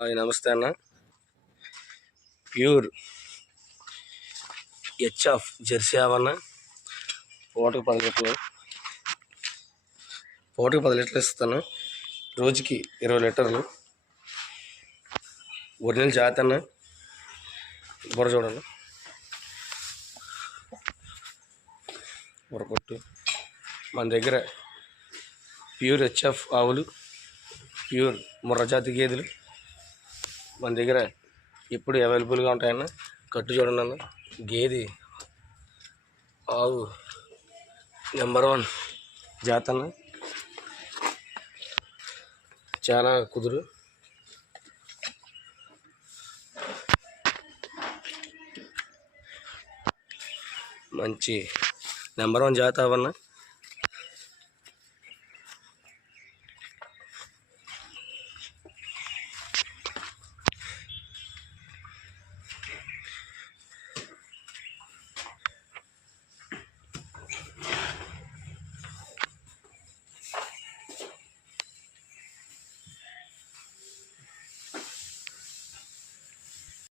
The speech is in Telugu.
నమస్తే అన్న. ప్యూర్ హెచ్ఎఫ్ జెర్సీ ఆవన్న. పూటకు 10 లీటర్లు. పూటకు 10 లీటర్లు ఇస్తాను. రోజుకి 20 లీటర్లు. ఒరిజినల్ జాతి అన్న. బుర్ర చూడండి, బుర్రకొట్టు. మన దగ్గర ప్యూర్ హెచ్ఎఫ్ ఆవులు, ప్యూర్ ముర్రజాతి గేదెలు మన దగ్గర ఎప్పుడు అవైలబుల్గా ఉంటాయన్న. కట్టు చూడండి అన్న. గేదె ఆవు నెంబర్ 1 జాతి అన్న. చాలా కుదురు. మంచి నెంబర్ 1 జాతి అవన్న.